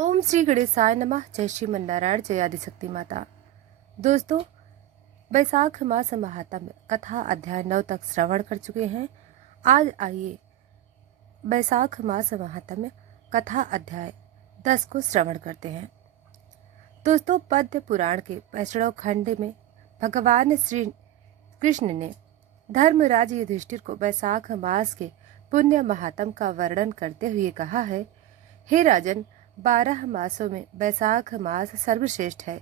ओम श्री गणेशाय नमः। जय श्रीमन नारायण, जय आदिशक्ति माता। दोस्तों, बैसाख मास महात्म्य कथा अध्याय 9 तक श्रवण कर चुके हैं। आज आइए बैसाख मास महात्म्य कथा अध्याय 10 को श्रवण करते हैं। दोस्तों, पद्म पुराण के 25वें खंड में भगवान श्री कृष्ण ने धर्मराज युधिष्ठिर को बैसाख मास के पुण्य महात्म का वर्णन करते हुए कहा है, हे राजन, 12 मासों में बैसाख मास सर्वश्रेष्ठ है।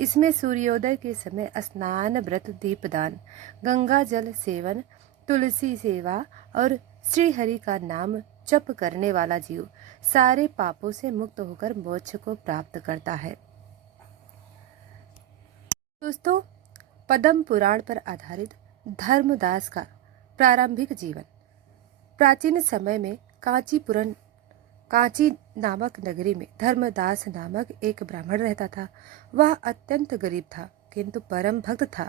इसमें सूर्योदय के समय स्नान, व्रत, दीपदान, गंगा जल सेवन, तुलसी सेवा और श्री हरि का नाम जप करने वाला जीव सारे पापों से मुक्त होकर मोक्ष को प्राप्त करता है। दोस्तों, पद्म पुराण पर आधारित धर्मदास का प्रारंभिक जीवन। प्राचीन समय में कांची नामक नगरी में धर्मदास नामक एक ब्राह्मण रहता था। वह अत्यंत गरीब था किंतु परम भक्त था।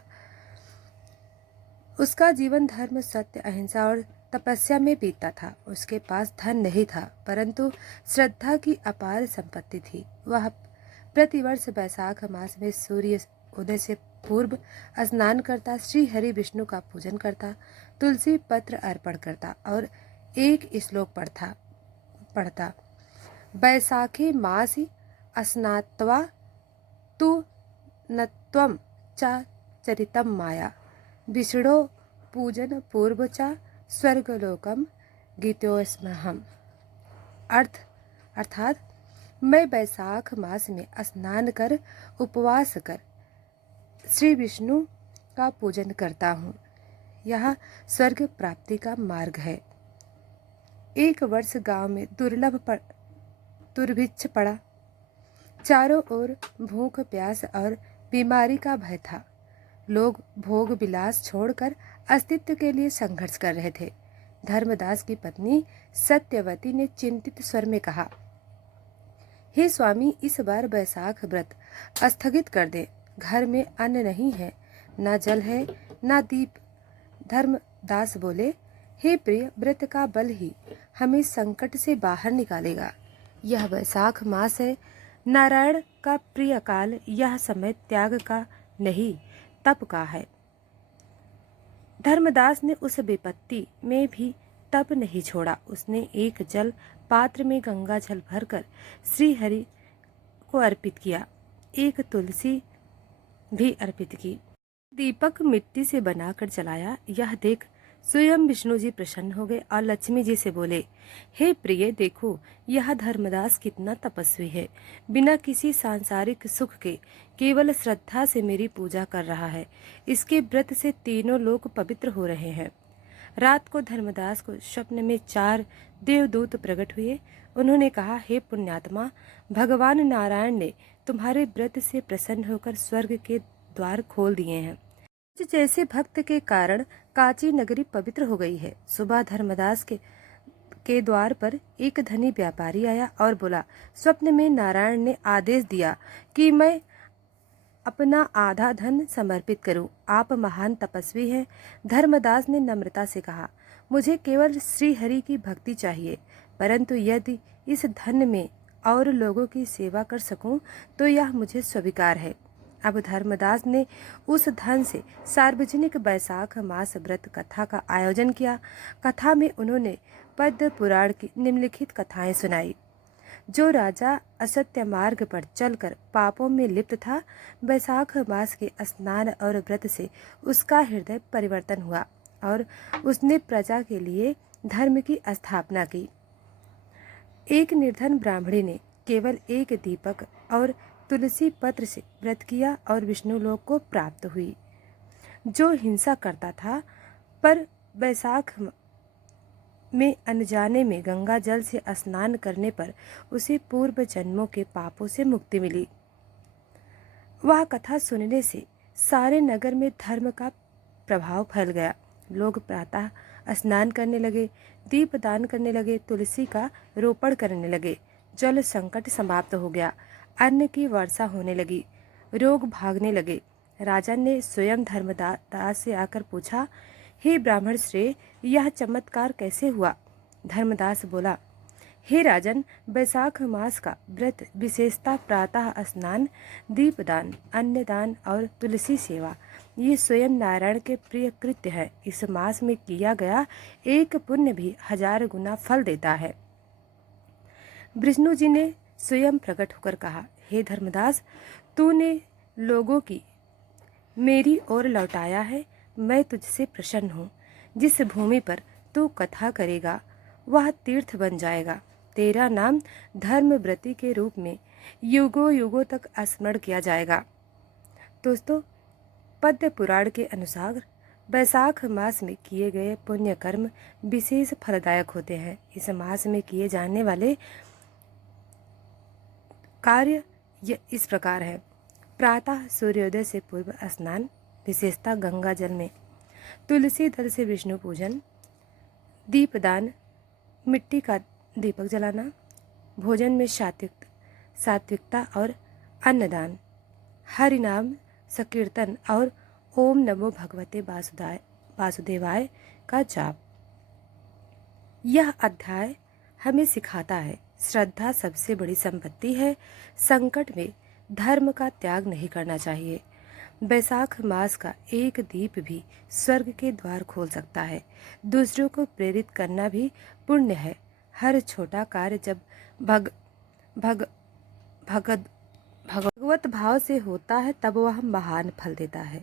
उसका जीवन धर्म, सत्य, अहिंसा और तपस्या में बीतता था। उसके पास धन नहीं था परंतु श्रद्धा की अपार संपत्ति थी। वह प्रतिवर्ष बैसाख मास में सूर्य उदय से पूर्व स्नान करता, श्री हरि विष्णु का पूजन करता, तुलसी पत्र अर्पण करता और एक श्लोक पढ़ता। बैसाखी मासी अस्नात्वा तु नत्वं च चरितम माया विष्णो पूजन पूर्व च स्वर्गलोकम गीतोस्म्यहम्। अर्थात मैं बैसाख मास में स्नान कर, उपवास कर श्री विष्णु का पूजन करता हूँ। यह स्वर्ग प्राप्ति का मार्ग है। एक वर्ष गांव में दुर्भिक्ष पड़ा। चारों ओर भूख, प्यास और बीमारी का भय था। लोग भोग विलास छोड़कर अस्तित्व के लिए संघर्ष कर रहे थे। धर्मदास की पत्नी सत्यवती ने चिंतित स्वर में कहा, हे स्वामी, इस बार बैसाख व्रत स्थगित कर दे। घर में अन्न नहीं है, न जल है, न दीप। धर्मदास बोले, हे प्रिय, व्रत का बल ही हमें संकट से बाहर निकालेगा। यह बैसाख मास है, नारायण का प्रिय काल। यह समय त्याग का नहीं, तप का है। धर्मदास ने उस विपत्ति में भी तप नहीं छोड़ा। उसने एक जल पात्र में गंगा जल भरकर श्री हरि को अर्पित किया, एक तुलसी भी अर्पित की, दीपक मिट्टी से बनाकर जलाया। यह देख स्वयं विष्णु जी प्रसन्न हो गए और लक्ष्मी जी से बोले, हे प्रिय, देखो यह धर्मदास कितना तपस्वी है। बिना किसी सांसारिक सुख के केवल श्रद्धा से मेरी पूजा कर रहा है। इसके व्रत से तीनों लोग पवित्र हो रहे हैं। रात को धर्मदास को स्वप्न में 4 देवदूत प्रकट हुए। उन्होंने कहा, हे पुण्यात्मा, भगवान नारायण ने तुम्हारे व्रत से प्रसन्न होकर स्वर्ग के द्वार खोल दिए हैं। जैसे भक्त के कारण कांची नगरी पवित्र हो गई है। सुबह धर्मदास के द्वार पर एक धनी व्यापारी आया और बोला, स्वप्न में नारायण ने आदेश दिया कि मैं अपना आधा धन समर्पित करूं। आप महान तपस्वी हैं। धर्मदास ने नम्रता से कहा, मुझे केवल श्री हरि की भक्ति चाहिए, परंतु यदि इस धन में और लोगों की सेवा कर सकूं तो यह मुझे स्वीकार है। अब धर्मदास ने उस धन से सार्वजनिक बैसाख मास व्रत कथा का आयोजन किया। कथा में उन्होंने पद्म पुराण की निम्नलिखित कथाएं सुनाई। जो राजा असत्य मार्ग पर चलकर पापों में लिप्त था, बैसाख मास के स्नान और व्रत से उसका हृदय परिवर्तन हुआ और उसने प्रजा के लिए धर्म की स्थापना की। एक निर्धन ब्राह्मणी ने केवल एक दीपक और तुलसी पत्र से व्रत किया और विष्णु लोक को प्राप्त हुई। जो हिंसा करता था पर बैसाख में अनजाने में गंगा जल से स्नान करने पर उसे पूर्व जन्मों के पापों से मुक्ति मिली। वह कथा सुनने से सारे नगर में धर्म का प्रभाव फैल गया। लोग प्रातः स्नान करने लगे, दीपदान करने लगे, तुलसी का रोपण करने लगे। जल संकट समाप्त हो गया, अन्न की वर्षा होने लगी, रोग भागने लगे। राजा ने स्वयं धर्मदास से आकर पूछा, हे ब्राह्मण श्रेय, यह चमत्कार कैसे हुआ? धर्मदास बोला, हे राजन, बैसाख मास का व्रत विशेषता प्रातः स्नान, दीपदान, अन्नदान और तुलसी सेवा ये स्वयं नारायण के प्रिय कृत्य है। इस मास में किया गया एक पुण्य भी 1000 गुना फल देता है। विष्णु जी ने स्वयं प्रकट होकर कहा, हे धर्मदास, तूने लोगों की मेरी ओर लौटाया है। मैं तुझसे प्रसन्न हूँ। जिस भूमि पर तू कथा करेगा वह तीर्थ बन जाएगा। तेरा नाम धर्मव्रती के रूप में युगों युगों तक स्मरण किया जाएगा। दोस्तों, पद्म पुराण के अनुसार बैसाख मास में किए गए पुण्य कर्म विशेष फलदायक होते हैं। इस मास में किए जाने वाले कार्य इस प्रकार है। प्रातः सूर्योदय से पूर्व स्नान, विशेषता गंगा जल में, तुलसी दल से विष्णु पूजन, दीपदान, मिट्टी का दीपक जलाना, भोजन में सात्विकता और अन्नदान, हरि नाम संकीर्तन और ओम नमो भगवते वासुदेवाय का जाप। यह अध्याय हमें सिखाता है, श्रद्धा सबसे बड़ी संपत्ति है। संकट में धर्म का त्याग नहीं करना चाहिए। बैसाख मास का एक दीप भी स्वर्ग के द्वार खोल सकता है। दूसरों को प्रेरित करना भी पुण्य है। हर छोटा कार्य जब भगवत भाव से होता है तब वह महान फल देता है।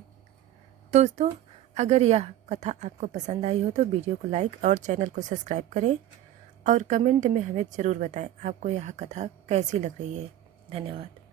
दोस्तों, अगर यह कथा आपको पसंद आई हो तो वीडियो को लाइक और चैनल को सब्सक्राइब करें और कमेंट में हमें ज़रूर बताएं आपको यह कथा कैसी लग रही है। धन्यवाद।